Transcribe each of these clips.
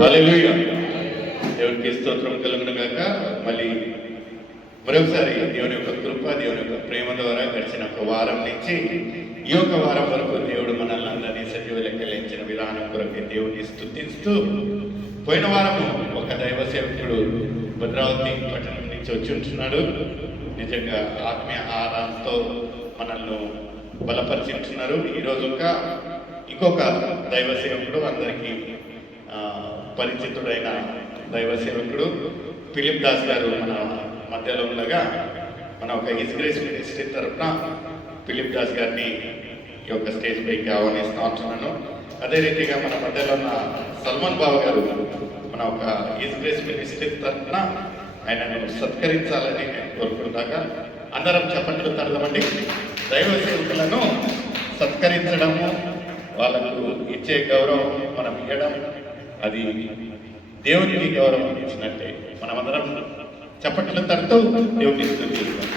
హల్లెలూయా. దేవునికి స్తోత్రం కలుగును గాక. మళ్ళీ మరొకసారి దేవుని యొక్క కృప, దేవుని యొక్క ప్రేమ ద్వారా గడిచిన ఒక వారం నుంచి ఈ యొక్క వారం వరకు దేవుడు మనల్ని అందరినీ సజీవ లెక్కలించిన విధానం కొరకు దేవుడిని స్తుతిస్తూ, పోయిన వారము ఒక దైవ సేవకుడు భద్రావతి పట్టణం నుంచి వచ్చి ఉంటున్నాడు. నిజంగా ఆత్మీయ ఆహారంతో మనల్ని బలపరిచింటున్నారు. ఈరోజు ఇంకొక దైవ సేవకుడు, అందరికీ పరిచితుడైన దైవ సేవకుడు ఫిలిప్ దాస్ గారు మన మధ్యలో ఉండగా, మన ఒక హిస్ గ్రేస్ మినిస్ట్రీ తరఫున ఫిలిప్ దాస్ గారిని ఈ యొక్క స్టేజ్ పైకి ఆహ్వానిస్తూ ఉంటున్నాను. అదే రీతిగా మన మధ్యలో ఉన్న సల్మాన్ బాబు గారు మన ఒక హిస్ గ్రేస్ మినిస్ట్రీ తరఫున ఆయనను సత్కరించాలని నేను కోరుకుంటాగా. అందరం చెప్పట్లు తరదమండి. దైవ సేవకులను సత్కరించడము, వాళ్ళకు ఇచ్చే గౌరవం మనం ఇవ్వడం, అది దేవునికి గౌరవం ఇచ్చినట్టే. మనమందరం చప్పట్లు తడుతూ దేవుని స్తుతిస్తాం.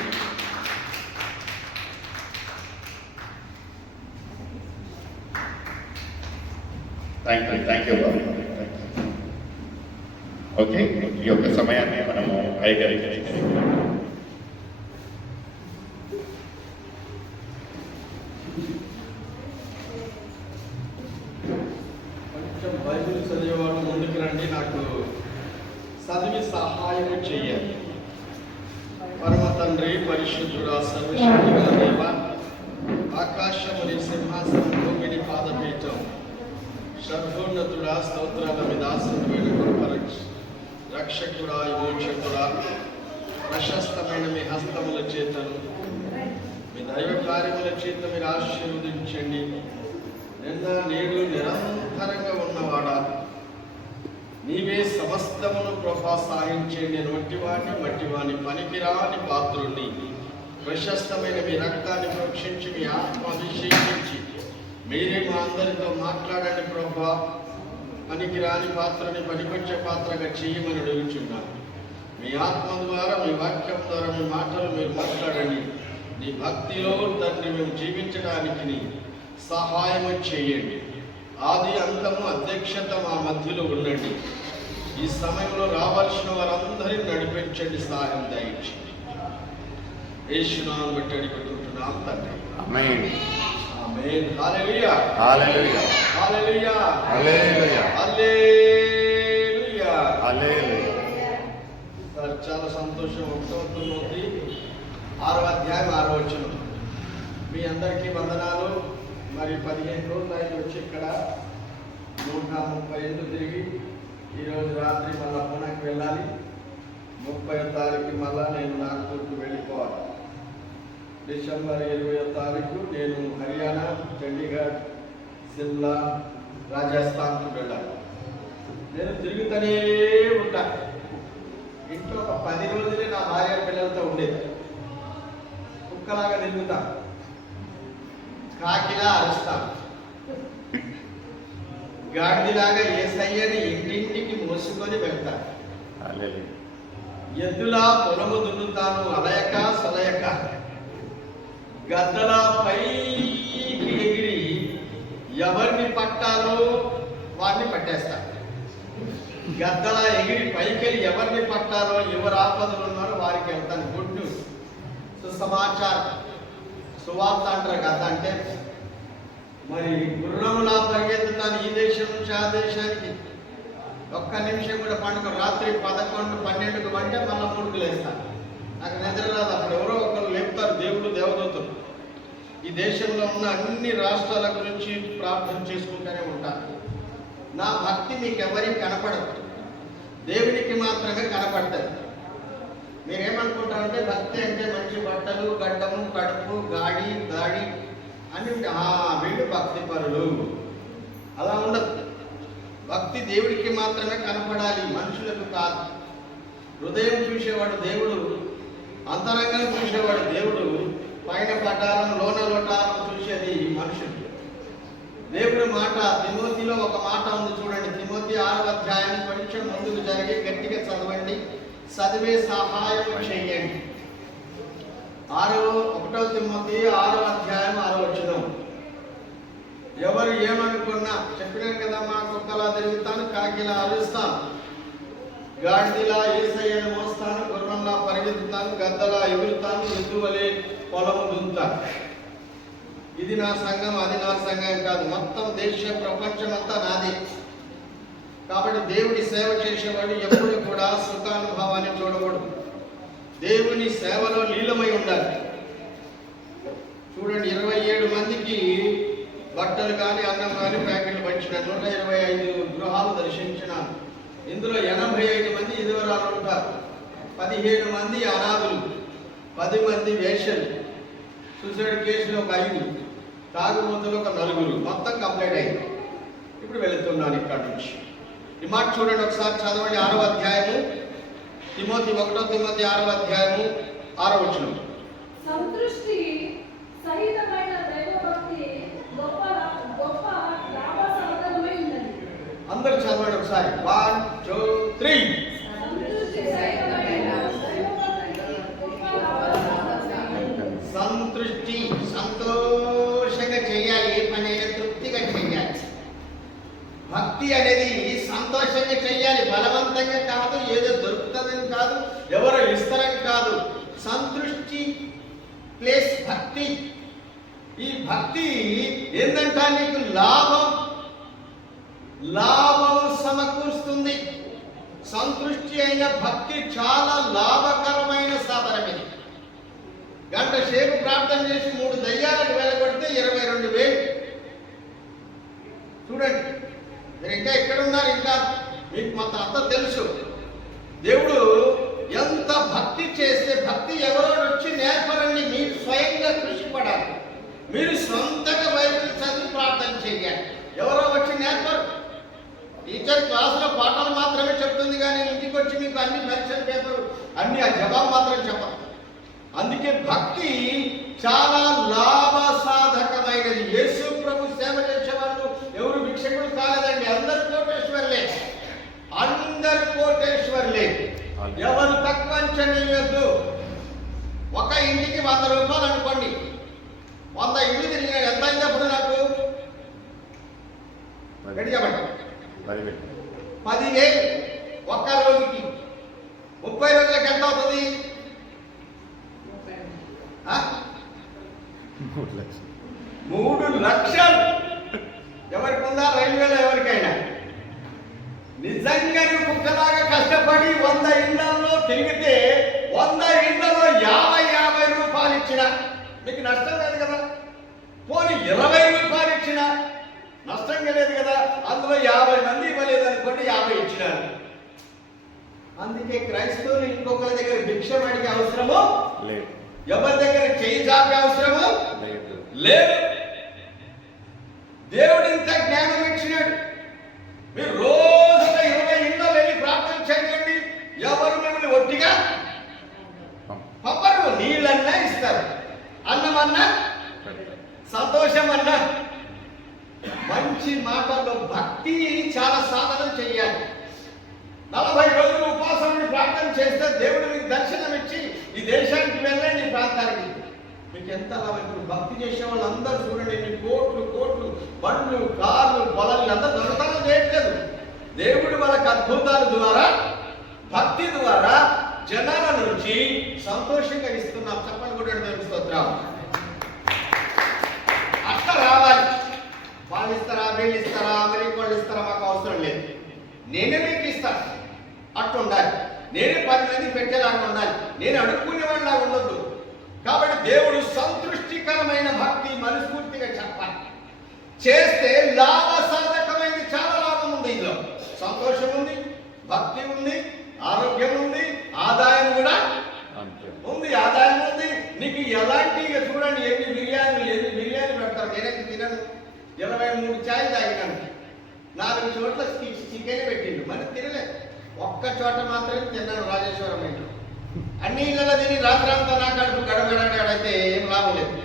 థ్యాంక్ యూ బాబు. ఓకే, ఈ యొక్క సమయాన్ని మనము కొంచెం బైబిల్ చదివేవాడు ముందుకు రండి, నాకు చదివి సహాయం చెయ్యాలి. పరమ తండ్రి, పరిశుద్ధుడా, సర్వశక్తిగల దేవ, ఆకాశముని సింహాసనం, భూమిని పాదపీఠం, సర్వోన్నతుడా, స్తోత్రాల మీద ఆసనమైన గొప్ప రక్షకుడా, విమోచకుడా, ప్రశస్తమైన మీ హస్తముల చేతను, మీ దైవ కార్యముల చేత మీరు ఆశీర్వదించండి. నిన్న నేడు నిరంతరంగా ఉన్నవాడా, నీవే సమస్తమును ప్రభా సాగించే నేను మట్టివాణి పనికిరాని పాత్రుణ్ణి. ప్రశస్తమైన మీ రక్తాన్ని ప్రోక్షించి, మీ ఆత్మ అభిషేకించి మీరే మా అందరితో మాట్లాడండి ప్రభా. పనికిరాని పాత్రని పనికొచ్చే పాత్రగా చేయమని అడుగుచున్నాను. మీ ఆత్మ ద్వారా, మీ వాక్యం ద్వారా, మీ మాటలు మీరు మాట్లాడండి. నీ భక్తిలో తండ్రి మేము జీవించడానికి సహాయం చేయండి. ఆది అంతము అధ్యక్షత మా మధ్యలో ఉండండి. ఈ సమయంలో రావాల్సిన వారందరినీ నడిపించండి, సహాయం దయచేయండి. యేసునామమున బట్టి అడుగుతున్నాం తండ్రి, ఆమేన్. ఆమేన్. హల్లెలూయా, హల్లెలూయా, హల్లెలూయా, హల్లెలూయా, హల్లెలూయా, హల్లెలూయా. చాలా సంతోషం. 1వ తిమోతి 6వ అధ్యాయం 6వ వచనం. మీ అందరికీ వందనాలు. మరి 15 రోజులు ఆయన వచ్చి ఇక్కడ 130 ఏళ్ళు తిరిగి ఈరోజు రాత్రి మళ్ళా పూనాకి వెళ్ళాలి. 30వ తారీఖు మళ్ళా నేను నాగ్పూర్కి వెళ్ళిపోవాలి. డిసెంబర్ 20వ తారీఖు నేను హర్యానా, చండీగఢ్, సిమ్లా, రాజస్థాన్కి వెళ్ళాలి. నేను తిరుగుతూనే ఉంటా. ఇంట్లో ఒక 10 రోజులే నా భార్య పిల్లలతో ఉండేది. కుక్కలాగా తిరుగుతా, కాకిలా అరుస్తాను, గాడిదిలాగా యేసయ్యని ఇంటింటికి మోసుకొని వెళ్తాను, ఎద్దులా పొలము దున్నుతాను, అలయక సలయక, గద్దలా పైకి ఎగిరి ఎవరిని పట్టాలో వారిని పట్టేస్తాను. గద్దలా ఎగిరి పైకెళ్ళి ఎవరిని పట్టాలో, ఎవరు ఆపదలు ఉన్నారో వారికి వెళ్తాను. గుడ్ న్యూస్, సుసమాచారం, సువార్త అంటారు కదా. అంటే మరి గుర్రములా పరిగెత్తుతాను ఈ దేశం నుంచి ఆ దేశానికి. ఒక్క నిమిషం కూడా పండుగ. రాత్రి 11, 12కు అంటే మళ్ళీ 3కు లేస్తాను. నాకు నిద్ర రాదు. అప్పుడు ఎవరో ఒకరు లేపుతారు, దేవుడు, దేవదూతలు. ఈ దేశంలో ఉన్న అన్ని రాష్ట్రాల గురించి ప్రార్థన చేసుకుంటూనే ఉంటాను. నా భక్తి మీకు ఎవరికి కనపడదు, దేవునికి మాత్రమే కనపడుతుంది. మీరేమనుకుంటారంటే భక్తి అంటే మంచి బట్టలు, గడ్డము, కడుపు, గాడి అని వీళ్ళు భక్తి పరులు. అలా ఉండదు. భక్తి దేవుడికి మాత్రమే కనపడాలి, మనుషులకు కాదు. హృదయం చూసేవాడు దేవుడు, అంతరంగం చూసేవాడు దేవుడు, పైన పటారం లోన లోటారం చూసేది మనుషులు. దేవుడి మాట తిమోతిలో ఒక మాట ఉంది చూడండి. తిమోతి 6వ అధ్యాయం కొంచెం ముందుకు జరిగి గట్టిగా చదవండి, చదివే సహాయం చేయండి. 1 తిమోతి 6వ అధ్యాయం 6వ వచనం. ఎవరు ఏమనుకున్నా చెప్పినాను కదా, మా కుక్కలా తిరుగుతాను, కాకిలా అరుస్తాను, గాడిదిలా ఏసయ్యను మోస్తాను, గుర్రంలా పరిగెత్తుతాను, గద్దలా ఎగురుతాను, ఎద్దువలే పొలము దున్నుతాను. ఇది నా సంఘం, అది నా సంఘం కాదు, మొత్తం దేశ ప్రపంచం అంతా నాది. కాబట్టి దేవుని సేవ చేసేవాడు ఎప్పుడు కూడా సుఖానుభవాన్ని చూడకూడదు, దేవుని సేవలో లీలమై ఉండాలి. చూడండి, 27 మందికి బట్టలు కానీ అన్నం కానీ ప్యాకెట్లు పంచిన, 125 గృహాలు దర్శించినాను. ఇందులో 85 మంది ఇదివరాలు ఉంటారు, 17 మంది అనాథులు, 10 మంది వేశ్యలు, సూసైడ్ కేసులు ఒక 5, తాగుబోతులు ఒక 4, మొత్తం కంప్లీట్ అయింది. ఇప్పుడు వెళుతున్నాను ఇక్కడ నుంచి. ఈ మాట చూడండి ఒకసారి, చదవండి. 6వ అధ్యాయము, తిమోతి 1 తిమోతి 6వ అధ్యాయము 6వ వచనం. సంతృష్టి సహితమైన దైవభక్తి గొప్ప గొప్ప లాభ సాధనమై ఉన్నది. అందరూ చదవండి ఒకసారి. 1 2 3. సంతృష్టి సహితమైన దైవభక్తి గొప్ప లాభ సాధనమై ఉన్నది. సంతృష్టి, సంతోషంగా చేయాలి, ఏ పనైనా తృప్తిగా చేయాలి. భక్తి అనేది సంతోషంగా చేయాలి, బలవంతంగా కాదు, ఏదో దొరుకుతుందని కాదు, ఎవరో ఇస్తారని కాదు. సంతృష్టి ప్లస్ భక్తి. ఈ భక్తి ఏంటంటే నీకు లాభం సమకూరుస్తుంది. సంతృష్టి అయిన భక్తి చాలా లాభకరమైన సాధనం. ఇది గంట సేపు ప్రార్థన చేసి 3 దయ్యాలకు వెళ్ళగొడితే 22,000. చూడండి, మీరు ఇంకా ఎక్కడ ఉన్నారు? ఇంకా మీకు మాత్రం అంతా తెలుసు. దేవుడు ఎంత భక్తి చేస్తే, భక్తి ఎవరో వచ్చి నేర్పరండి, మీరు స్వయంగా కృషి పడాలి. మీరు సొంతగా బైబిల్ చదివి ప్రార్థన చేయాలి. ఎవరో వచ్చి నేర్పరు. టీచర్ క్లాసులో పాఠాలు మాత్రమే చెప్తుంది, కానీ ఇంటికి వచ్చి మీకు అన్ని పరీక్షల పేపర్ అన్ని ఆ జవాబు మాత్రం చెప్పరు. అందుకే భక్తి చాలా లాభసాధకమైనది. యేసు ప్రభు సేవ చేసేవాళ్ళు ఎవరు భిక్షకుడు కాలేదండి, అందరు కోటేశ్వర్లే, అందరు కోటేశ్వర్లే. ఎవరు తక్కువ అంచనా వేయద్దు. ఒక ఇంటికి 100 రూపాయలు అనుకోండి, 100 ఇల్లు తిరిగినాడు, ఎంత అయింది అప్పుడు నాకు? చెప్పండి, 10,000 ఒక్క రోజుకి. 30 రోజులకు ఎంత అవుతుంది? 3 లక్షలు. ఎవరికి ఉందా? రైల్వేలో ఎవరికైనా? నిజంగా నువ్వు కుక్కలాగా కష్టపడి 100 ఇళ్లలో తిరిగితే 100 ఇళ్లలో 50 రూపాయలు ఇచ్చినా మీకు నష్టం లేదు కదా. పోనీ 20 రూపాయలు ఇచ్చినా నష్టంగా లేదు కదా. అందులో 50 మంది ఇవ్వలేదు అనుకోండి, 50 ఇచ్చినారు. అందుకే క్రైస్తవులు ఇంకొకరి దగ్గర భిక్ష అడిగే అవసరము లేదు, ఎవరి దగ్గర చేయి చాపే అవసరము లేదు. దేవుడు ఇంత జ్ఞానం ఇచ్చినాడు. మీరు రోజు 20 ఇళ్ళలో వెళ్ళి ప్రార్థన చేయండి, ఎవరు మిమ్మల్ని ఒట్టిగా పంపరు. నీళ్ళన్నా ఇస్తారు, అన్నమన్నా, సంతోషం అన్నా. మంచి మాటల్లో భక్తి చాలా సాధన చెయ్యాలి. 40 రోజులు ఉపవాసం ఉండి ప్రార్థన చేస్తే దేవుడు మీకు దర్శనం ఇచ్చి ఈ దేశానికి వెళ్ళండి, ఈ ప్రాంతానికి. మీకు ఎంత లాభం. ఇప్పుడు భక్తి చేసే వాళ్ళు అందరూ చూడండి, ఎన్ని కోట్లు బండ్లు, కార్లు, పొలాలు అంతా దొంగతనం చేయట్లేదు. దేవుడు వాళ్ళకి అద్భుతాల ద్వారా, భక్తి ద్వారా జనాల నుంచి సంతోషంగా ఇస్తున్నాం. చెప్పండి కూడా దేవుని స్తోత్రం. అట్లా రావాలి. వాళ్ళు ఇస్తారా, వీళ్ళు ఇస్తారా, అమెరికా వాళ్ళు ఇస్తారా, మాకు అవసరం లేదు. నేనే మీకు ఇస్తాను. అట్లా ఉండాలి. నేనే 10 మంది పెట్టేలాగా ఉండాలి. నేను అడుక్కునేవాడిలా ఉండొద్దు. కాబట్టి దేవుడు సంతృష్టికరమైన భక్తి మనస్ఫూర్తిగా చెప్పాలి. చేస్తే లాభసాధకమైనది. చాలా లాభం ఉంది. ఇందులో సంతోషం ఉంది, భక్తి ఉంది, ఆరోగ్యం ఉంది, ఆదాయం కూడా ఉంది. ఆదాయం ఉంది. నీకు ఎలాంటి చూడండి, ఎన్ని బిర్యానీ పెడతారు. నేనైతే తినను. 23 ఛాయ్ తాగినాను. 4 చోట్ల చికెన్ పెట్టిండు, మరి తినలేదు. ఒక్క చోట మాత్రమే తిన్నాను, రాజేశ్వరం ఇంట్లో. అన్ని ఇళ్ళలో తిని రాత్రంతా నా కడుపు గడగడగడైతే ఏం లాభం లేదు.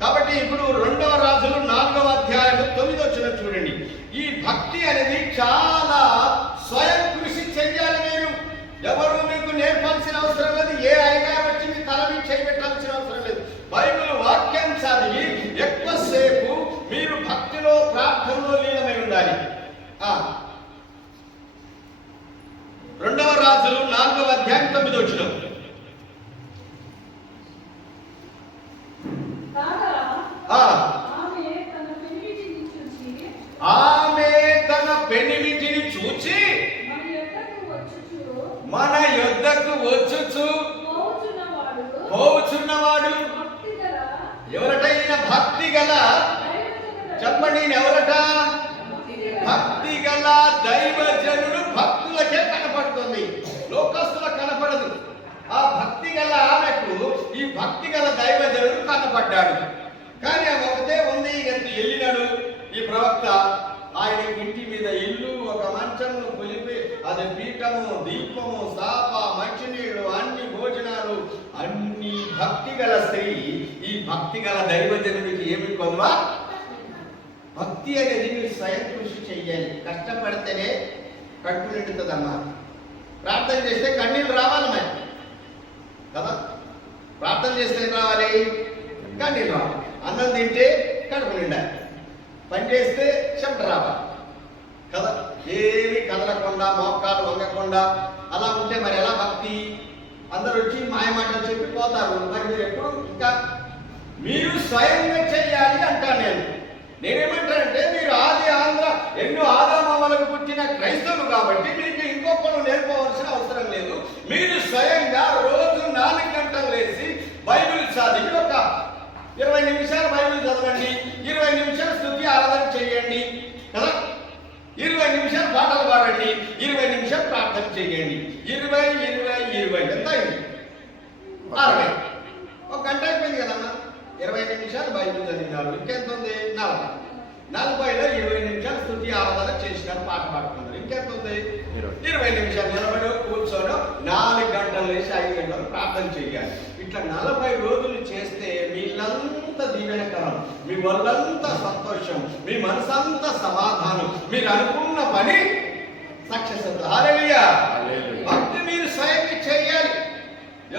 కాబట్టి ఇప్పుడు 2వ రాజులు 4వ అధ్యాయం 9వ వచనం చూడండి. ఈ భక్తి అనేది చాలా స్వయం కృషి చెయ్యాలి. మీరు ఎవరు మీకు నేర్పాల్సిన అవసరం లేదు. ఏ అయ్యగారు వచ్చి మీ తల మీద చేయబెట్టాల్సిన అవసరం లేదు. బైబిల్ వాక్యం చదివి ఎక్కువసేపు మీరు భక్తిలో, ప్రార్థనలో లీనమై భక్తి గల చెప్పండి ఎవరట? భక్తి గల దైవజనుడు భక్తులకే కనపడుతుంది, లోకస్తులకు కనపడదు. ఆ భక్తి గల ఆమెకు ఈ భక్తి గల దైవజనుడు కనపడ్డాడు. కానీ ఆ ఒకటే ఉంది, వెళ్ళినాడు ఈ ప్రవక్త. ఆయన ఇంటి మీద ఇల్లు, ఒక మంచము కొలిపి, అది పీఠము, దీపము, సాప, మంచినీళ్ళు, అన్ని భోజనాలు, అన్ని భక్తి గల స్త్రీ ఈ భక్తి గల దైవజనుడికి ఏమి కొనువా? భక్తి అనేది మీరు స్వయం కృషి చెయ్యాలి. కష్టపడితేనే కడుపు నిండుతుందమ్మా. ప్రార్థన చేస్తే కన్నీళ్ళు రావాలి మరి కదా. ప్రార్థన చేస్తే ఏం రావాలి? కన్నీళ్ళు రావాలి. అన్నం తింటే కడుపు నిండాలి, పని చేస్తే చెమట రావాలి కదా. ఏమి కదలకుండా, మోకాలు వంగకుండా అలా ఉంటే మరి ఎలా భక్తి? అందరూ వచ్చి మాయమాటలు చెప్పి పోతారు. మరి మీరు ఎప్పుడు ఇంకా మీరు స్వయంగా చెయ్యాలి అంటాను నేనేమంటానంటే, మీరు ఆది ఆంధ్ర ఎన్నో ఆదామాలకు పుట్టిన క్రైస్తవులు కాబట్టి మీకు ఇంకొకరు నేర్పవలసిన అవసరం లేదు. మీరు స్వయంగా రోజు 4 గంటలు లేచి బైబిల్ చదివి ఒక 20 నిమిషాలు బైబిల్ చదవండి, 20 నిమిషాలు స్తుతి ఆరాధన చేయండి కదా, 20 నిమిషాలు పాటలు పాడండి, 20 నిమిషాలు ప్రార్థన చేయండి. 20 20 20 ఎంత అయింది? 60. ఒక గంట అయిపోయింది కదమ్మా. 20 నిమిషాలు బైబిల్ చదివినారు, ఇంకెంత ఉంది? 40. 40లో 20 నిమిషాలు స్తుతి ఆరాధన చేసినారు, పాట పాడుతున్నారు, ఇంకెంత ఉంది? 20 నిమిషాలు నిలబడి కూర్చోడం, 4 గంటలు లేచి 5 గంటలు ప్రార్థన చేయాలి. ఇట్లా 40 రోజులు చేస్తే మీళ్ళంతా దీవెనకరం, మీ వాళ్ళంతా సంతోషం, మీ మనసంతా సమాధానం, మీరు అనుకున్న పని సక్సెస్ అవుతుంది. హల్లెలూయా. భక్తి మీరు స్వయంగా చేయాలి.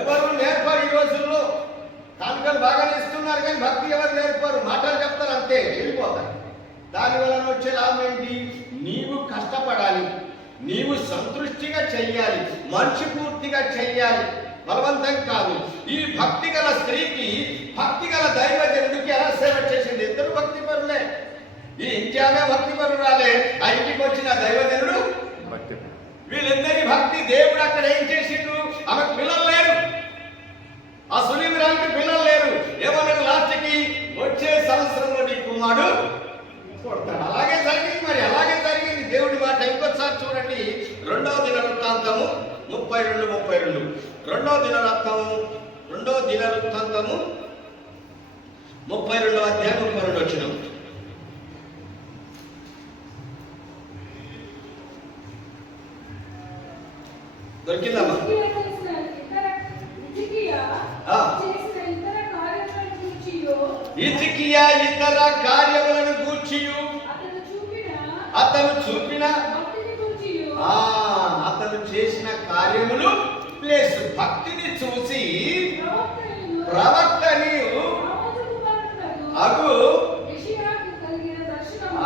ఎవరు నేర్పారు ఈ రోజుల్లో? కానుకలు బాగా ఇస్తున్నారు కానీ భక్తి ఎవరు నేర్పారు? మాటలు చెప్తారు అంతే, వెళ్ళిపోతారు. దాని వలన వచ్చే లాభం ఏంటి? నీవు కష్టపడాలి, నీవు సంతృష్టిగా చెయ్యాలి, మనస్ఫూర్తిగా చెయ్యాలి, బలవంతం కాదు. ఈ భక్తి గల స్త్రీకి భక్తి గల దైవజనుడికి ఎలా సేవ చేసింది? ఇద్దరు భక్తి పరులే. ఈ ఇంటి ఆమె భక్తి పరురాలే, ఆ ఇంటికి వచ్చిన దైవజనుడు వీళ్ళిద్దరి భక్తి. దేవుడు అక్కడ ఏం చేసిండు? ఆమెకు పిల్లలు లేరు, ఆ సునీంద్రానికి పిల్లలు లేరు. ఏమన్నాడు లాస్ట్కి? వచ్చే సంవత్సరంలో నీ కుమారుడు కొడతాడు. అలాగే జరిగింది, మరి అలాగే జరిగింది. దేవుడి మాట ఇంకొకసారి చూడండి. 2వ దినవృత్తాంతము 32:32. 2వ దినవృత్తాంతము 32వ అధ్యాయం 32 వచనం. దొరికిందమ్మా? హిజ్కియా ఇతర కార్యములను గూర్చియు అతను చూపిన అతను చేసిన కార్యములు ప్లస్ భక్తిని చూసి ప్రవక్తని అగు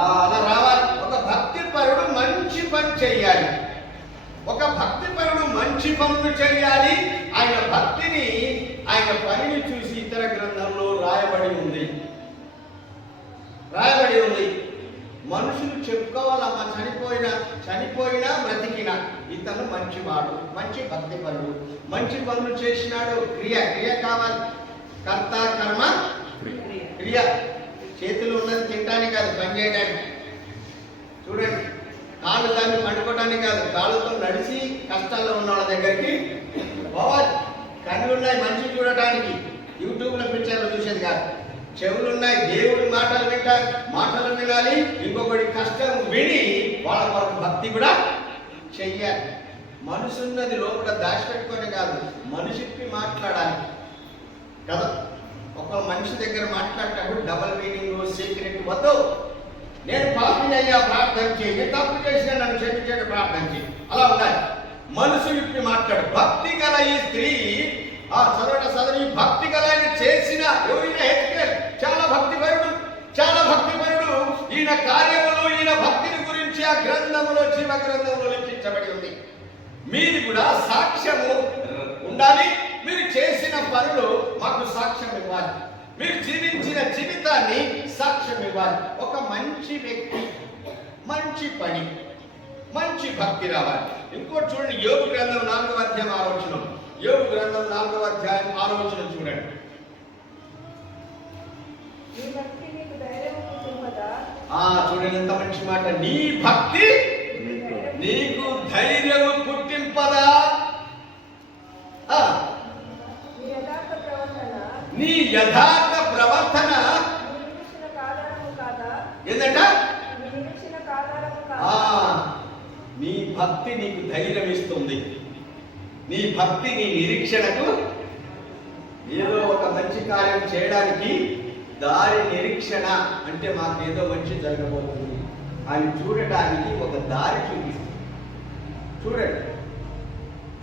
అలా రావాలి. ఒక భక్తి పరుడు మంచి పని చెయ్యాలి, ఒక భక్తి పరుడు మంచి పనులు చేయాలి. ఆయన భక్తిని, ఆయన పనిని చూసి ఇతర గ్రంథంలో రాయబడి ఉంది. మనుషులు చెప్పుకోవాలమ్మా, చనిపోయినా బ్రతికినా ఇతను మంచివాడు, మంచి భక్తి పరుడు, మంచి పనులు చేసినాడు. క్రియ కావాలి. కర్త కర్మ క్రియ. చేతులు ఉన్నది తినడానికి కాదు, పని చేయడానికి. చూడండి, కాళ్ళు దాన్ని పండుకోవడానికి కాదు, కాళ్ళతో నడిచి కష్టాల్లో ఉన్న వాళ్ళ దగ్గరికి పోవాలి. కళ్ళు ఉన్నాయి మంచి చూడటానికి, యూట్యూబ్లో పిక్చర్లు చూసేది కాదు. చెవులు ఉన్నాయి, దేవుడి మాటలు వినాలి. ఇంకొకటి కష్టం విని వాళ్ళ కొరకు భక్తి కూడా చెయ్యాలి. మనసున్నది లోపల దాచిపెట్టుకొని కాదు, మనిషికి మాట్లాడాలి కదా. ఒక మనిషి దగ్గర మాట్లాడేటప్పుడు డబల్ మీనింగ్, సీక్రెట్ వద్దు. నేను పాపినయ్యా ప్రార్థన చేయి, నేను తప్పు చేసినా నన్ను క్షమించేట ప్రార్థన చేయి, అలా ఉండాలి. మనసు విప్పి మాట్లాడు. భక్తి గల ఈ స్త్రీ చదవని భక్తి గల చేసిన ఎవరైనా హెచ్కేల్ చాలా భక్తిపరుడు. ఈయన కార్యములు, ఈయన భక్తిని గురించి ఆ గ్రంథములో, జీవ గ్రంథంలో లిఖించబడి ఉంది. మీది కూడా సాక్ష్యము ఉండాలి. మీరు చేసిన పనులు మాకు సాక్ష్యం ఇవ్వాలి, మీరు జీవించిన జీవితాన్ని సాక్ష్యం ఇవ్వాలి. ఒక మంచి వ్యక్తి, మంచి పని, మంచి భక్తి రావాలి. ఇంకోటి చూడండి, యోబు గ్రంథం 4వ అధ్యాయం 6వ వచనం. యోబు గ్రంథం 4వ అధ్యాయం 6వ వచనం చూడండి. ఎంత మంచి మాట, నీ భక్తి నీకు ధైర్యము పుట్టింపదా. నీ యథార్థ ప్రవర్తన నీ యథార్థ ప్రవర్తన నిరీక్షణకు ఆధారము కాదా? ఏంటంట? నిరీక్షణకు ఆధారము కాదా? నీ భక్తి నీకు ధైర్యం ఇస్తుంది. నీ భక్తి నీ నిరీక్షణకు, ఏదో ఒక మంచి కార్యం చేయడానికి దారి నిరీక్షణ అంటే మాకేదో మంచి జరగబోతుంది అని చూడటానికి ఒక దారి చూపిస్తుంది. చూడండి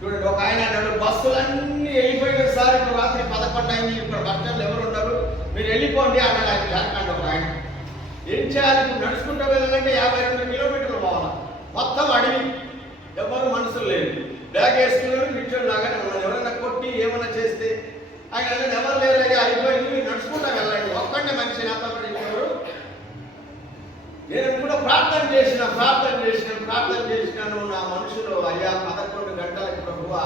చూడండి, ఒక ఆయన అన్నాడు, బస్సులన్నీ వెళ్ళిపోయిన సార్, ఇప్పుడు రాత్రి 11 అయింది, ఇప్పుడు బస్ స్టాండ్లో ఎవరు ఉండరు, మీరు వెళ్ళిపోండి అన్నాడు ఆయన. జార్ఖండ్ ఒక ఆయన. ఏం చేయాలి? ఇప్పుడు నడుచుకుంటూ వెళ్ళాలంటే 52 కిలోమీటర్లు పోవాలి. మొత్తం అడవి, ఎవరు మనుషులు లేదు. బ్యాగ్ వేసుకున్నాడు, కూర్చొని లాగానే ఉన్నాడు. ఎవరైనా కొట్టి ఏమైనా చేస్తే ఆయన ఎవరు లేరు, అయ్యా అయిపోయింది, మీరు నడుచుకుంటా వెళ్ళండి, ఒక్కడే మనిషి నాతో పడిపోయారు. నేను కూడా ప్రార్థన చేసినాను నా మనుషులు, అయ్యా 11 గంటలకు ప్రభువా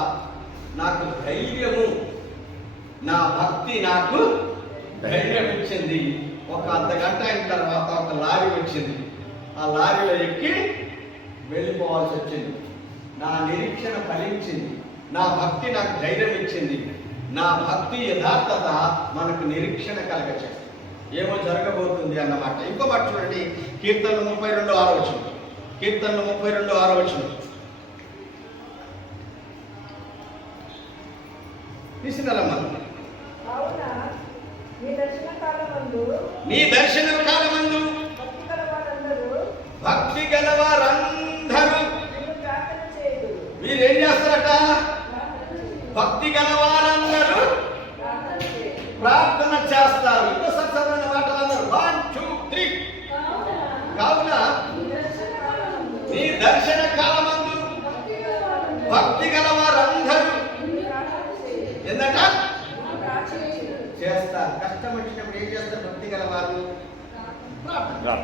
నాకు ధైర్యము, నా భక్తి నాకు ధైర్యం ఇచ్చింది. ఒక అర్ధగంట అయిన తర్వాత ఒక లారీ వచ్చింది. ఆ లారీలో ఎక్కి వెళ్ళిపోవాల్సి వచ్చింది. నా నిరీక్షణ ఫలించింది. నా భక్తి నాకు ధైర్యం ఇచ్చింది. నా భక్తి యథార్థత మనకు నిరీక్షణ కలగచేస్తుంది. ఏమో జరగబోతుంది అన్నమాట. ఇంకో మాట చూడండి, కీర్తనలు 32:6 వచనం. కీర్తనలు 32:6 వచనం తీసుకెళ్ళమ్మా. అవునా, నీ దర్శన కాలమందు భక్తి గలవారందరూ నిన్ను ప్రార్థన చేయదు. మీరేం చేస్తారట? భక్తి గలవారందరూ ప్రార్థన చేస్తారు. ఇంకో సత్సమైన మాటలు అన్నారు. 1 2 3. కావున నీ దర్శన కాలమందు భక్తి గలవారందరూ ఏందట? చేస్తారు. కష్టం వచ్చినప్పుడు ఏం చేస్తారు? భక్తి గలవారు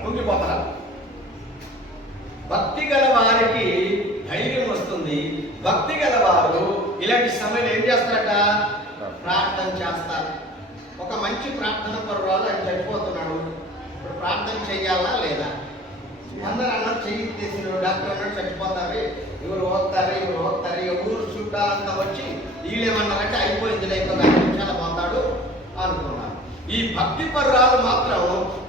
కుంగిపోతారా? భక్తి గల వారికి ధైర్యం వస్తుంది. భక్తి గలవారు ఇలాంటి సమయంలో ఏం చేస్తారట? ప్రార్థన చేస్తారు. ఒక మంచి ప్రార్థన పరురాలు ఆయన చనిపోతున్నాడు, ఇప్పుడు ప్రార్థన చెయ్యాలా లేదా? అందరూ అన్నారు చెయ్యి తీసిన డాక్టర్ అన్నాడు చచ్చిపోతారు, ఎవరు ఓస్తారు, ఊరు చుట్టాలంతా వచ్చి వీళ్ళేమన్నారంటే అయిపోయింది, లేకపోతే 5 నిమిషాలు పోతాడు అనుకున్నారు. ఈ భక్తి పరురాలు మాత్రం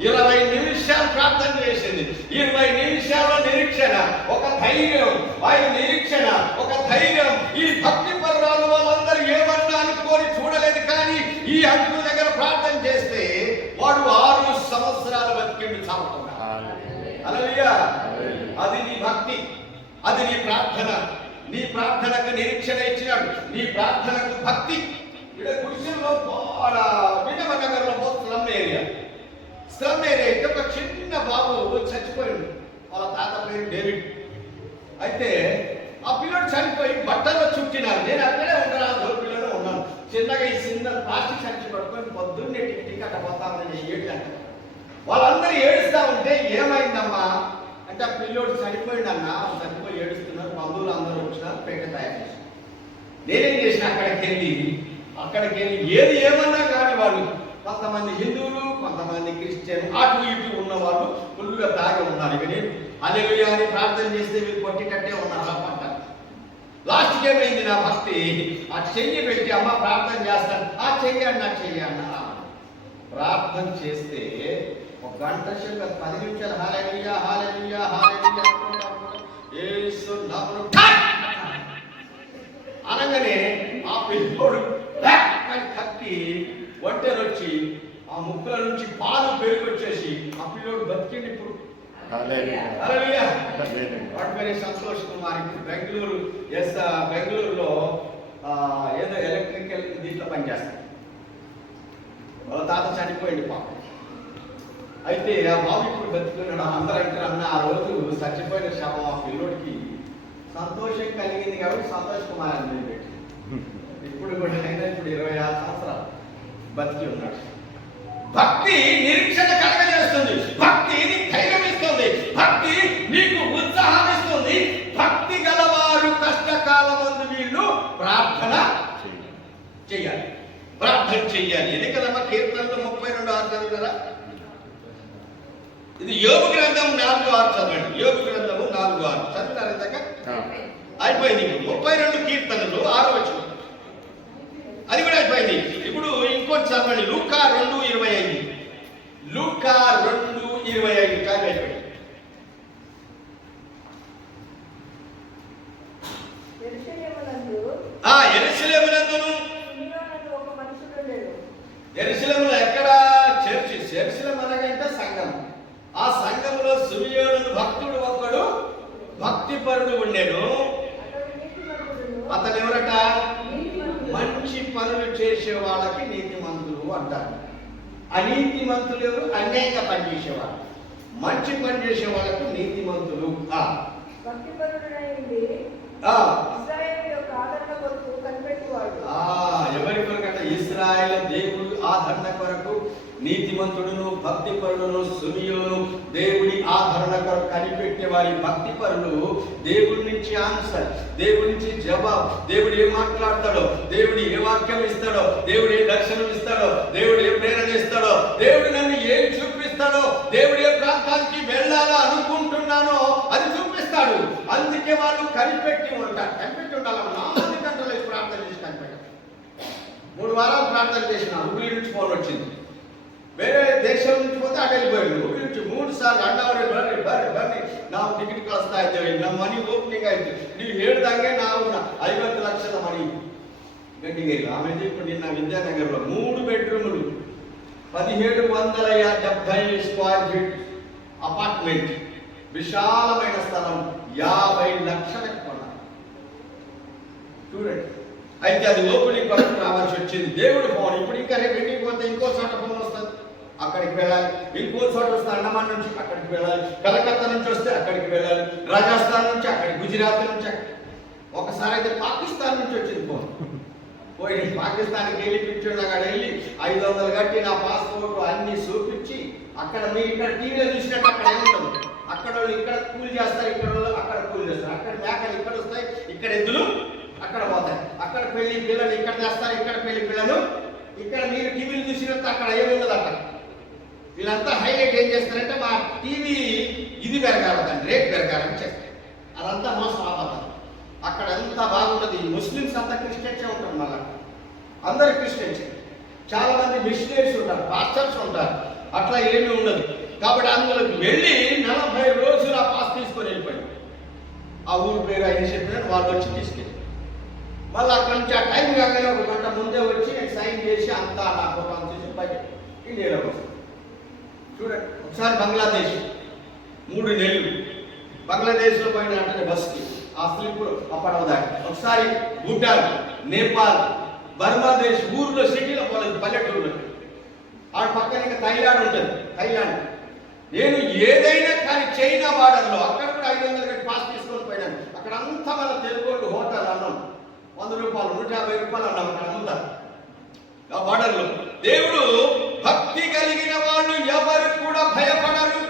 20 నిమిషాలు ప్రార్థన చేసింది. 20 నిమిషాల నిరీక్షణ, ఒక ధైర్యం, ఆయన నిరీక్షణ, ఒక ధైర్యం. ఈ భక్తి పరురాలు వాళ్ళందరూ ఏమన్నా అనుకోని చూడలేదు, కానీ ఈ అంకుల దగ్గర ప్రార్థన చేస్తే వాడు 6 సంవత్సరాలు బతికిండు చావకుండా. హల్లెలూయా. అది నీ భక్తి, అది నీ ప్రార్థన. నీ ప్రార్థనకు నిరీక్షణ ఇచ్చినాడు, నీ ప్రార్థనకు భక్తి. ఇక్కడ గుడిసెల్లో విజయనగరంలో స్లమ్ ఏరియా అయితే ఒక చిన్న బాబు చచ్చిపోయాడు. వాళ్ళ తాత పేరు డేవిడ్. అయితే ఆ పిల్లడు చనిపోయి బట్టల్లో చుట్టినారు. నేను అక్కడే ఉన్నాను, పిల్లలు ఉన్నాను. చిన్నగా ఈ చిన్న ప్లాస్టిక్ సంచి పట్టుకొని పొద్దున్నే టిక్ అట్ట పోతామని 7 గంటలు వాళ్ళందరూ ఏడుస్తా ఉంటే ఏమైందమ్మా అంటే ఆ పిల్లోడు చనిపోయిందన్న, చనిపోయి ఏడుస్తున్నారు. బంధువులు అందరూ వచ్చినారు, పేట తయారు చేశారు. నేనేం చేసిన అక్కడికి వెళ్ళి ఏది ఏమన్నా కానీ వాళ్ళు కొంతమంది హిందువులు, కొంతమంది క్రిస్టియన్, అటు ఇటు ఉన్న వాళ్ళు ఫుల్గా తాగి ఉన్నారు. ఇక నేను హల్లెలూయా అని ప్రార్థన చేస్తే వీళ్ళు కొట్టికట్టే ఉన్నారు అంటారు. లాస్ట్కి ఏమైంది? నా భక్తి ఆ చెయ్యి పెట్టి అమ్మ ప్రార్థన చేస్తాను, ఆ చెయ్యి అన్న ప్రార్థన చేస్తే 1 గంట సేపు 10 నిమిషాలు హల్లెలూయా హల్లెలూయా హల్లెలూయా యేసు నామములో అనగానే ఆ పిల్లోడు కక్కి ఒంటెలు వచ్చి ఆ ముక్కల నుంచి పాలు పెరుగు వచ్చేసి ఆ పిల్లోడు బతికిండి. ఇప్పుడు వాడి పేరు సంతోష్ కుమార్. ఇప్పుడు బెంగళూరులో ఏదో ఎలక్ట్రికల్ దీంట్లో పనిచేస్తాడు. వాళ్ళ తాత చనిపోయింది పాపం. అయితే ఆ బాబు ఇప్పుడు బతుకున్నాడు. అందరూ అంటారు అన్న ఆ రోజు చచ్చిపోయిన శవం ఆ పిల్లోడికి సంతోషం కలిగింది కాబట్టి సంతోష్ కుమార్ అని పెట్టి ఇప్పుడు కూడా అయినా ఇప్పుడు 26 సంవత్సరాలు బతికి ఉన్నాడు. భక్తి నిరీక్షణ కలగజేస్తుంది, భక్తి నీకు ధైర్యం ఇస్తుంది, భక్తి నీకు ఉత్సాహం ఇస్తుంది. భక్తి గలవారు కష్టకాలమందు వీళ్ళు ప్రార్థన చెయ్యాలి. ఇది కదమ్మా కీర్తనలు 32:6 కదా. ఇది యోబు గ్రంథం 4:6 చదవండి. యోబు గ్రంథము 4:6 చదువుతారు ఇందాక అయిపోయింది. 32 కీర్తనలు 6వ వచనం అది కూడా అయిపోయింది. ఇప్పుడు ఇంకోటి చదవండి. లూకా 2:25. లూకా 2:25 కానీ అయిపోయింది. యెరూషలేమునందును సిమియోనను ఒక మనుషుడుండెను. యెరూషలేములో ఎక్కడ చర్చి? యెరూషలేము అనగంటే సంఘం. ఆ సంఘములో సిమియోను భక్తుడు ఒకడు భక్తిపరుడు ఉండెను. అతడు నీతిమంతుడును. అతను ఎవరట? నీతిమంతుడు. మంచి పనులు చేసే వాళ్ళకి నీతిమంతులు అంటారు. అనీతిమంతులు ఎవరు? అన్యాయంగా పనిచేసేవాళ్ళు. మంచి పని చేసే వాళ్ళకు నీతిమంతులు. భక్తిపరుడై ఉండి ఇశ్రాయేలు యొక్క ఆదరణ కొరకు కనిపెట్టువాడు. ఎవరి కొరకంటే ఇశ్రాయేలు దేవుడు ఆదరణ కొరకు నీతిమంతుడును భక్తిపరుడును సిమియోను దేవుడి ఆదరణ కొరకు కనిపెట్టే వారి భక్తిపరులు దేవుడి నుంచి ఆన్సర్, దేవుడి నుంచి జవాబు, దేవుడు ఏం మాట్లాడతాడో, దేవుడు ఏ వాక్యం ఇస్తాడో, దేవుడు ఏ దర్శనం ఇస్తాడో, దేవుడు ఏ ప్రేరణ ఇస్తాడో, దేవుడు నన్ను ఏం చూపిస్తాడో, దేవుడు ఏ ప్రాంతానికి వెళ్ళాలా అనుకుంటున్నానో అది చూపిస్తాడు. అందుకే వాళ్ళు కనిపెట్టి ఉంటారు. కనిపెట్టి ఉండాలి. 4 గంటలు ప్రార్థన చేసి కనిపెట్టారు. 3 వారాలు ప్రార్థన చేసిన హుబ్లీ నుంచి ఫోన్ వచ్చింది. వేరే దేశం నుంచి పోతే అటు వెళ్ళిపోయాడు. హుబ్లీ నుంచి 3 సార్లు అడ్డవరే బర్రి నాకు టికెట్ వస్తాయి, నా మనీ ఓపెనింగ్ అయితే నీవు 7 దాకే నా 50 లక్షల మనీ గట్టిగా. ఆమె ఇప్పుడు నిన్న విద్యానగర్లో 3 బెడ్రూములు 1770 స్క్వేర్ ఫీట్ అపార్ట్మెంట్, విశాలమైన స్థలం 50 లక్షలకు కొన్నారు. చూడండి. అయితే అది ఓపెనింగ్ కొరకు రావాల్సి వచ్చింది. దేవుడు ఫోన్. ఇప్పుడు ఇంకా రేపు ఇంటికి పోతే ఇంకో చోట ఫోన్ వస్తుంది, అక్కడికి వెళ్ళాలి. ఇంకో చోట వస్తే అండమాన్ నుంచి అక్కడికి వెళ్ళాలి, కలకత్తా నుంచి వస్తే అక్కడికి వెళ్ళాలి, రాజస్థాన్ నుంచి అక్కడికి, గుజరాత్ నుంచి ఒకసారి అయితే పాకిస్తాన్ నుంచి వచ్చింది ఫోన్. పోయి పాకిస్తాన్కి వెళ్ళి పిచ్చోడు అక్కడ వెళ్ళి 500 కట్టి నా పాస్పోర్ట్ అన్ని చూపించి అక్కడ మీరు ఇక్కడ టీవీలో చూసినట్టు అక్కడ ఏముంటుంది, అక్కడ వాళ్ళు ఇక్కడ కూల్ చేస్తారు, ఇక్కడ వాళ్ళు అక్కడ కూల్ చేస్తారు, అక్కడ మేకలు ఇక్కడ వస్తాయి, ఇక్కడ ఎద్దులు అక్కడ పోతాయి, అక్కడ పెళ్లి పిల్లలు ఇక్కడ చేస్తారు, ఇక్కడ పెళ్లి పిల్లలు ఇక్కడ మీరు టీవీలు చూసినట్టు అక్కడ ఏముండదు. అక్కడ వీళ్ళంతా హైలైట్ ఏం చేస్తారంటే మా టీవీ ఇది పెరగాలి, రేట్ పెరగాలని చేస్తారు. అదంతా మోసం ఆపతారు. అక్కడ అంతా బాగుంటుంది. ముస్లిమ్స్ అంతా క్రిస్టియన్సే ఉంటారు. మళ్ళీ అందరు క్రిస్టియన్సే. చాలా మంది మిషనరీస్ ఉంటారు, పాస్టర్స్ ఉంటారు. అట్లా ఏమీ ఉండదు. కాబట్టి అందులోకి వెళ్ళి 40 రోజులు ఆ పాస్ తీసుకొని వెళ్ళిపోయాడు. ఆ ఊరు పేరు అయిన చెప్పిన వాళ్ళు వచ్చి తీసుకెళ్ళి మళ్ళీ అక్కడి నుంచి ఆ టైం కాగానే 1 గంట ముందే వచ్చి నేను సైన్ చేసి అంతా నా ఫోటో చేసి బయట ఇండియాలోకి వస్తాను. చూడండి. ఒకసారి బంగ్లాదేశ్ 3 నెలలు బంగ్లాదేశ్లో పోయిన అంటే బస్కి ఆ స్లిప్ ఆ పడవ దాటి. ఒకసారి భూటాన్, నేపాల్, బర్మాదేశ్ ఊర్లో సిటీలో పోలేదు, పల్లెటూరులో. ఆ పక్కన ఇంకా థైలాండ్ ఉంటుంది. థైలాండ్ నేను ఏదైనా కానీ చైనా బార్డర్లో అక్కడ కూడా 500 కట్టి పాస్ తీసుకొని పోయినాను. అక్కడ అంతా మన తెలుగు హోటల్ అన్నం 100 రూపాయలు 150 రూపాయలు అన్నం అక్కడ అమ్ముతారు ఆ బార్డర్లో. దేవుడు భక్తి కలిగిన వాళ్ళు ఎవరు కూడా భయపడరు.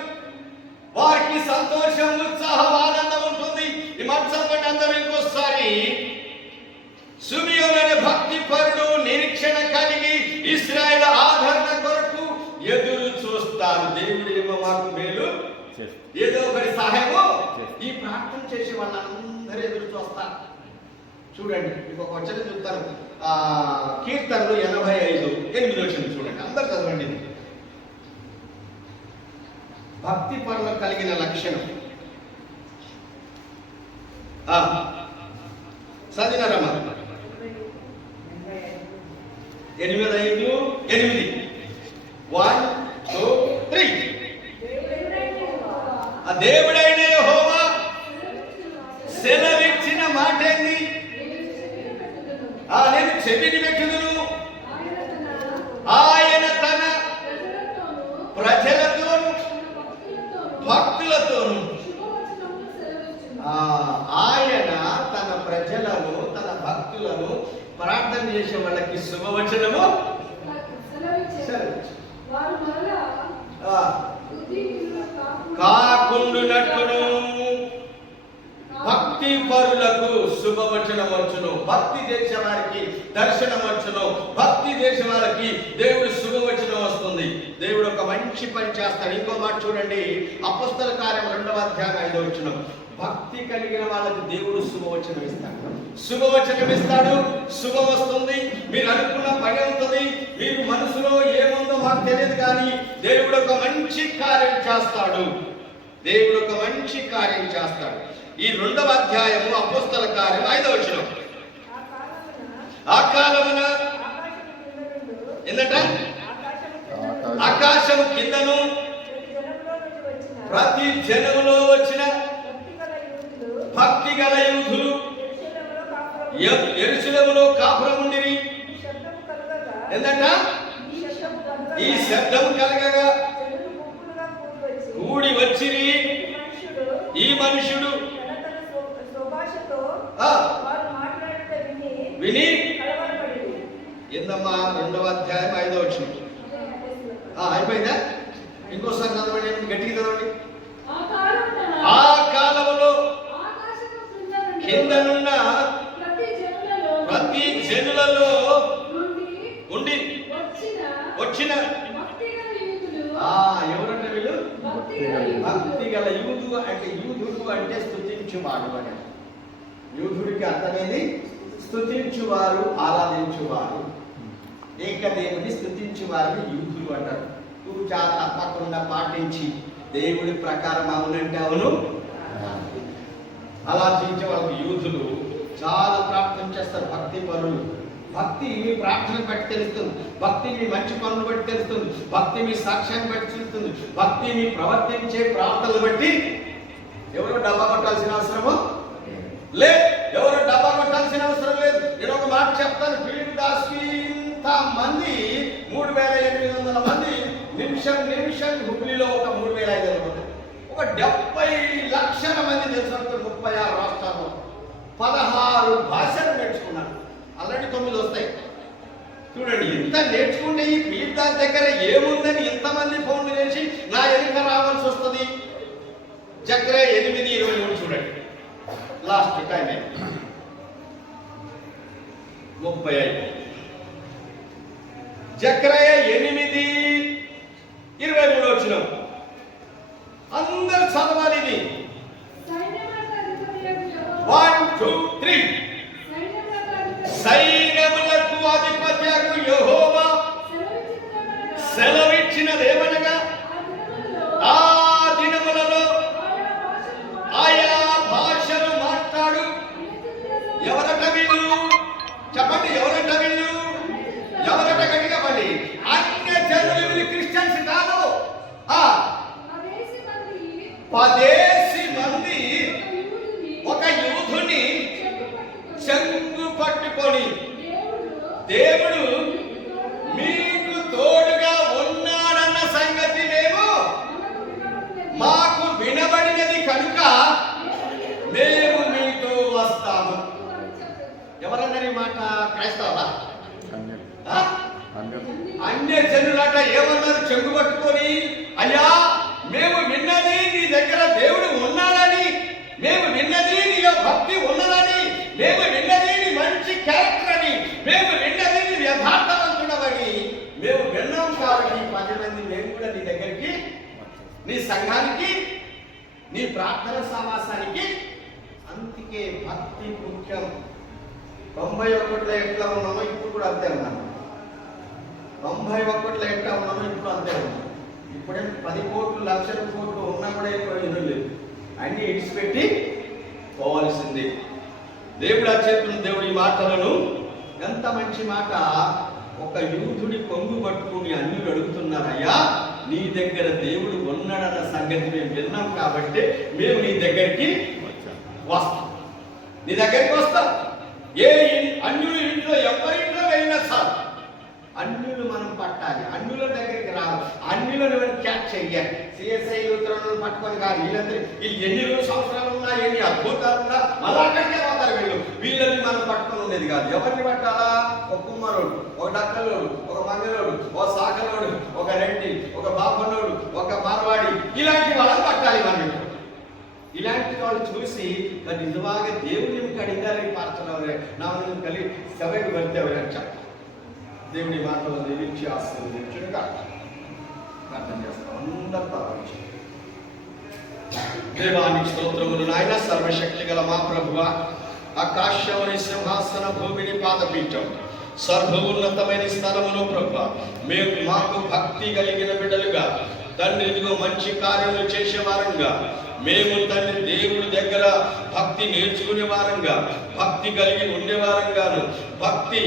వారికి సంతోషం, ఉత్సాహం, ఆనందం ఉంటుంది. ఈ మనసంపండి అందరూ ఇంకోసారి. సిమియోను అనే భక్తి పరుడు నిరీక్షణ కలిగి ఇశ్రాయేలు ఆదరణ కొరకు ఎదురు చూస్తారు. దేవుడు ఏమో మాకు మేలు ఏదో ఒకరి సహాయము ఈ ప్రార్థన చేసే వాళ్ళందరూ ఎదురు చూస్తారు. చూడండి. ఇంకొక వచ్చి చూస్తారు. కీర్తనలు 85:8 వచ్చింది. చూడండి. అందరు చదవండి. భక్తి పరులకు కలిగిన లక్షణం చదివినారమ్మా. 85:8 1 2 3. ఆ దేవుడైన యెహోవా సెలవిచ్చిన మాట ఏంది? నేను చెవిని పెట్టుదును. ఆయన తన ప్రజలతోను భక్తులతోను ఆయన తన ప్రజలను తన భక్తులను ప్రార్థన చేసే వాళ్ళకి శుభవచనము కాకుండునట్టును భక్తి పరులకు శుభవచనం వచ్చును. భక్తి చేసే వారికి దర్శనం వచ్చును. భక్తి చేసే వారికి దేవుడు శుభవచనం వస్తుంది. దేవుడు ఒక మంచి మంచి పని చేస్తాడు. ఇంకో మాట చూడండి, అపొస్తల కార్యం 2వ అధ్యాయం 5వ వచనం. భక్తి కలిగిన వాళ్ళకి దేవుడు శుభవచనం ఇస్తాడు. శుభవచనం ఇస్తాడు, శుభం వస్తుంది, మీరు అనుకున్న పని అవుతుంది. మీరు మనసులో ఏముందో మాకు తెలియదు, కానీ దేవుడు ఒక మంచి కార్యం చేస్తాడు. దేవుడు ఒక మంచి కార్యం చేస్తాడు. ఈ 2వ అధ్యాయము అపొస్తల కార్యం 5వ వచనం. ఆ కాలమున ఏంటంట? ఆకాశము కిందను ప్రతి జనములో వచ్చిన భక్తి గల యూదులు యెరూషలేములో కాపురం ఉండిరి. ఏంటంట? ఈ శబ్దం కలగగా కూడి వచ్చిరి. ఈ మనుషుడు విని ఏందమ్మా? 2వ అధ్యాయం 5వ వచనం అయిపోయిందా? ఇంకోసారి చదవండి, గట్టిగా చదవండి. ఆ కాలములో కిందనున్న ప్రతి జనులలో ఉండి వచ్చిన ఎవరంటే వీళ్ళు భక్తి గల యూదు. అంటే యూదుడు అంటే స్తుతించువాడు అని. యూదుడికి అర్థమైంది స్తుతించువారు, ఆరాధించువారు. ఏకదేవుని స్తుతించువారిని యూదులు అంటారు. తూచా తప్పకుండా పాటించి దేవుడి ప్రకారం అవునంటే అవును, అలా జీవించే వాళ్ళకి యూదులు. చాలా ప్రార్థన చేస్తారు, భక్తి పనులు. భక్తి మీ ప్రార్థనను బట్టి తెలుస్తుంది, భక్తి మీ మంచి పనులు బట్టి తెలుస్తుంది, భక్తి మీ సాక్ష్యాన్ని బట్టి తెలుస్తుంది, భక్తి మీ ప్రవర్తించే ప్రార్థనలు బట్టి. ఎవరో డబ్బా కొట్టాల్సిన అవసరము లేదు, ఎవరో డబ్బా కొట్టాల్సిన అవసరం లేదు. నేను ఒక మాట చెప్తాను, ఫిలిప్ దాస్కి ఇంత మంది 3800 మంది నిమిషం హుబ్లీలో ఒక 3500 మంది, ఒక 70 లక్షల మంది తెలిసినట్టు 36 రాష్ట్రాల్లో 16 భాషలు నేర్చుకున్నారు. ఆల్రెడీ 9 వస్తాయి. చూడండి, ఇంత నేర్చుకుంటే ఈ ఫిలిప్ దాస్ దగ్గర ఏముందని ఇంతమంది ఫోన్లు చేసి నా ఎన్నిక రావాల్సి వస్తుంది. జకర్యా 8:23 చూడండి, లాస్ట్ టైం 35. జకర్యా 8:23 వచనం. అందరు చదవాలి ఇది. 1 2 3. సైన్యములకు అధిపత్యకు యెహోవా సెలవిచ్చినదేమనగా, ఆ దినములలో ఆయా భాషలు మాట్లాడు. ఎవరట వీళ్ళు? చెప్పండి, ఎవరట వీళ్ళు? ఎవరట? గట్టిగా పడి. అన్య జనులు, వీళ్ళు క్రిస్టియన్స్ కాదు. 10 మంది ఒక యూదుని చెంగు పట్టుకొని, దేవుడు మీకు తోడుగా ఉన్నాడన్న సంగతి మాకు వినబడినది కనుక మేము మీతో వస్తాము. ఎవరన్నారు ఈ మాట? క్రైస్తవులా? అన్య జనులట ఏమన్నారు? చెంగు పట్టుకొని, అయ్యా మేము విన్నది నీ దగ్గర దేవుడు ఉన్నాడని, మేము విన్నది నీలో భక్తి ఉన్నదని, మేము విన్నది నీ మంచి క్యారెక్టర్ అని, మేము విన్నది నీ యథార్థవంతుడవని మేము విన్నాం. కాబట్టి 10 మంది మేము కూడా నీ దగ్గరికి, నీ సంఘానికి, నీ ప్రార్థన సమాసానికి. అందుకే భక్తి ముఖ్యం. 91లో ఎట్లా ఉన్నామో ఇప్పుడు కూడా అంతే ఉన్నాము. 91లో ఎట్లా ఉన్నామో ఇప్పుడు అంతే ఉన్నాము. ఇప్పుడే 10 కోట్లు, లక్షల కోట్లు ఉన్నా కూడా ప్రయోజనం లేదు. అన్ని ఇడిచిపెట్టి పోవాల్సిందే. దేవుడు అచ్చేతున్న దేవుడి మాటలను, ఎంత మంచి మాట. ఒక యూదుడి కొంగు పట్టుకుని అన్యులు అడుగుతున్నారయ్యా, నీ దగ్గర దేవుడు ఉన్నాడన్న సంగతి మేము విన్నాం కాబట్టి మేము నీ దగ్గరికి వస్తాం, నీ దగ్గరికి వస్తాం. ఏ అన్యులు ఇంట్లో ఎవరింట్లో వెళ్ళినా సార్, అన్యులు మనం పట్టాలి, అన్యుల దగ్గరికి రావాలి, అన్యులను క్యాచ్ చెయ్యాలి. సిఎస్ఐ ఉత్తరాలను పట్టుకొని కాదు. వీళ్ళందరూ వీళ్ళు ఎన్ని సంవత్సరాలు ఉన్నా, ఎన్ని అద్భుతాలు ఉన్నా మళ్ళా అక్కడికే పోతారు. వీళ్ళని మనం పట్టుకొని ఉండేది కాదు. ఎవరిని పట్టాలా? ఒక కుమ్మరోడు, ఒక డక్కలోడు, ఒక మంగళోడు, ఒక సాకలోడు, ఒక రెడ్డి, ఒక బాపనోడు, ఒక మార్వాడి, ఇలాంటి వాళ్ళని పట్టాలి మనం. ఇలాంటి వాళ్ళు చూసి నిజంగా దేవుని కడిగారని పార్చలవరే నా కలిగి సభకు వెళ్తే చెప్పాలి. దేవుడి మాటలు దీవించి ఆశీర్వదించుగా. ప్రార్థన చేస్తాం. అందరూ ప్రారంభించాం. దేవానికి స్తోత్రములు నాయన. సర్వశక్తి గల మా ప్రభువా, ఆకాశముని సింహాసన భూమిని పాదపీఠం సర్వోన్నతమైన స్థలములో ప్రభువా, మేము మాకు భక్తి కలిగిన బిడ్డలుగా తండ్రి ఇదిగో మంచి కార్యములు చేసే వారంగా మేము తండ్రి దేవుడి దగ్గర భక్తి నేర్చుకునే వారంగా, భక్తి కలిగి ఉండేవారంగాను, భక్తి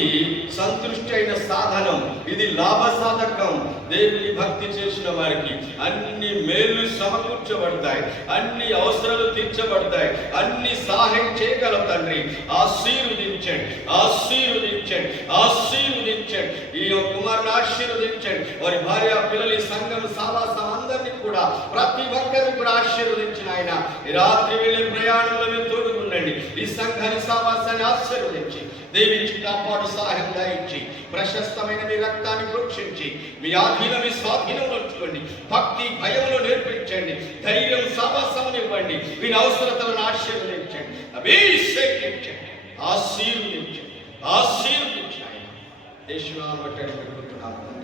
సంతృష్టి అయిన సాధనం, ఇది లాభసాధకం. దేవుని భక్తి చేసిన వారికి అన్ని మేలు సమకూర్చబడతాయి, అన్ని అవసరాలు తీర్చబడతాయి, అన్ని సహాయం చేయగల తండ్రి ఆశీర్వదించండి, ఆశీర్వదించండి, ఆశీర్వదించండి. ఈ కుమారుని ఆశీర్వదించండి. వారి భార్య పిల్లలు, సంఘం సావాసం అందరినీ కూడా ప్రతి ఒక్కరిని కూడా ఆశీర్వదించండి ఆయన. ఈ రాత్రి వెళ్ళే ప్రయాణంలో మీరు తోడుకుండండి. ఈ సంఘాన్ని సావాసాన్ని ఆశీర్వదించి దేవించి కాపాడు సహాయం దయించి ప్రశస్తమైన మీ రక్తాన్ని ప్రోక్షించి మీ ఆధీనం మీ స్వాధీనంలో ఉంచుకోండి. భక్తి భయంలో నేర్పించండి, ధైర్యం సావాసమును ఇవ్వండి. వీరి అవసరతలను ఆశీర్వదించండి, అభిషేకించండి, ఆశీర్వదించండి, ఆశీర్వదించండి ఆయన. యేసు నామమున పెట్టుకుంటున్నాను.